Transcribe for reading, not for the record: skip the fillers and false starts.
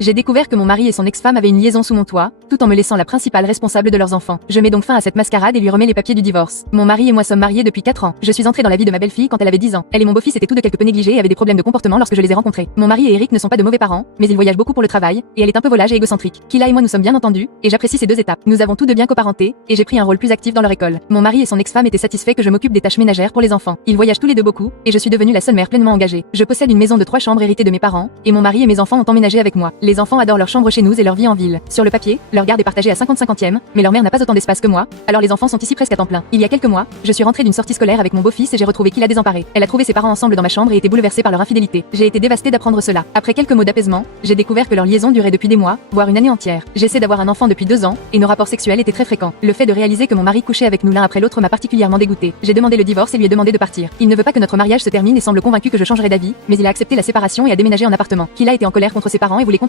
J'ai découvert que mon mari et son ex-femme avaient une liaison sous mon toit, tout en me laissant la principale responsable de leurs enfants. Je mets donc fin à cette mascarade et lui remets les papiers du divorce. Mon mari et moi sommes mariés depuis 4 ans. Je suis entrée dans la vie de ma belle-fille quand elle avait 10 ans. Elle et mon beau-fils étaient tous de quelque peu négligés et avaient des problèmes de comportement lorsque je les ai rencontrés. Mon mari et Eric ne sont pas de mauvais parents, mais ils voyagent beaucoup pour le travail, et elle est un peu volage et égocentrique. Kila et moi nous sommes bien entendus, et j'apprécie ces deux étapes. Nous avons tous deux bien coparenté, et j'ai pris un rôle plus actif dans leur école. Mon mari et son ex-femme étaient satisfaits que je m'occupe des tâches ménagères pour les enfants. Ils voyagent tous les deux beaucoup, et je suis devenue la seule mère pleinement engagée. Je possède une maison de 3 chambres héritée de mes parents, et mon mari et mes enfants ont emménagé avec moi. Les enfants adorent leur chambre chez nous et leur vie en ville. Sur le papier, leur garde est partagée à 50-50e, mais leur mère n'a pas autant d'espace que moi, alors les enfants sont ici presque à temps plein. Il y a quelques mois, je suis rentrée d'une sortie scolaire avec mon beau-fils et j'ai retrouvé Kila désemparée. Elle a trouvé ses parents ensemble dans ma chambre et était bouleversée par leur infidélité. J'ai été dévastée d'apprendre cela. Après quelques mots d'apaisement, j'ai découvert que leur liaison durait depuis des mois, voire une année entière. J'essaie d'avoir un enfant depuis 2 ans, et nos rapports sexuels étaient très fréquents. Le fait de réaliser que mon mari couchait avec nous l'un après l'autre m'a particulièrement dégoûtée. J'ai demandé le divorce et lui ai demandé de partir. Il ne veut pas que notre mariage se termine et semble convaincu que je changerai d'avis, mais il a accepté la séparation et a déménagé en appartement. Kila était en colère contre ses parents et voulait continuer